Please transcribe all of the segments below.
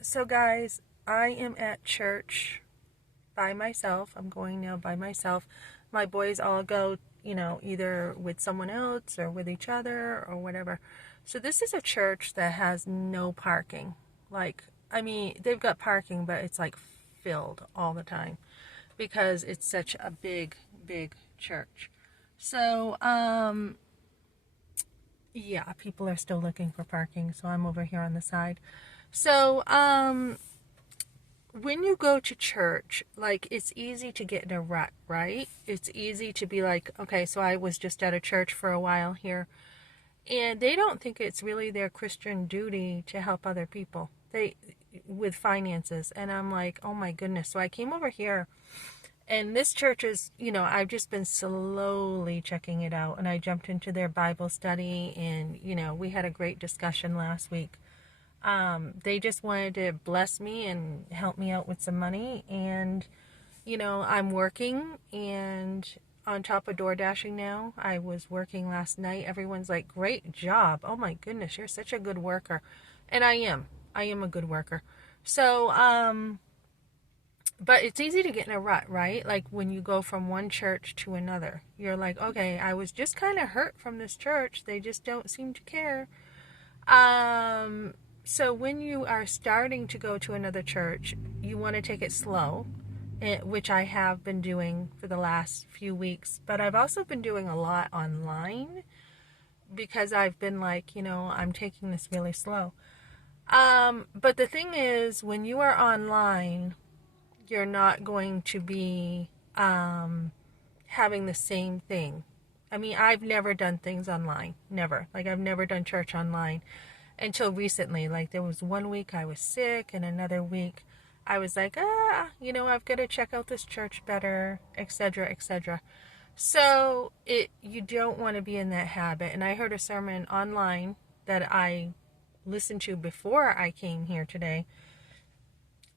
So, guys, I am at church by myself. I'm going now by myself. My boys all go, either with someone else or with each other or whatever. So, this is a church that has no parking. Like, I mean, they've got parking, but it's like filled all the time because it's such a big, big church. So, yeah, people are still looking for parking, so I'm over here on the side. So, when you go to church, like it's easy to get in a rut, right? It's easy to be like, okay, so I was just at a church for a while here, and they don't think it's really their Christian duty to help other people. They with finances, and I'm like, oh my goodness. So I came over here, and this church is, I've just been slowly checking it out, and I jumped into their Bible study, and we had a great discussion last week. They just wanted to bless me and help me out with some money. And, I'm working and on top of door dashing now. I was working last night. Everyone's like, great job. Oh my goodness, you're such a good worker. And I am. I am a good worker. So, but it's easy to get in a rut, right? Like when you go from one church to another, you're like, okay, I was just kind of hurt from this church. They just don't seem to care. Um, so when you are starting to go to another church, you want to take it slow, which I have been doing for the last few weeks. But I've also been doing a lot online because I've been like, I'm taking this really slow. But the thing is, when you are online, you're not going to be having the same thing. I mean, I've never done things online. Never. Like, I've never done church online until recently. Like, there was one week I was sick, and another week I was like, I've got to check out this church better, etc., etc. So, you don't want to be in that habit. And I heard a sermon online that I listened to before I came here today,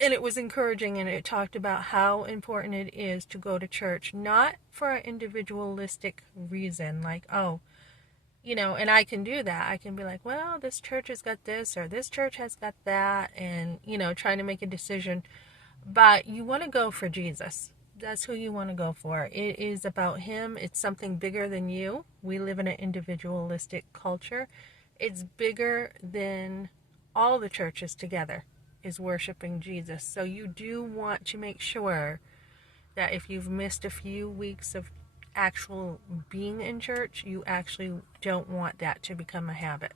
and it was encouraging, and it talked about how important it is to go to church, not for an individualistic reason, like, and I can do that. I can be like, well, this church has got this or this church has got that, and trying to make a decision. But you want to go for Jesus. That's who you want to go for. It is about him. It's something bigger than you. We live in an individualistic culture. It's bigger than all the churches together is worshiping Jesus. So you do want to make sure that if you've missed a few weeks of actual being in church, you actually don't want that to become a habit.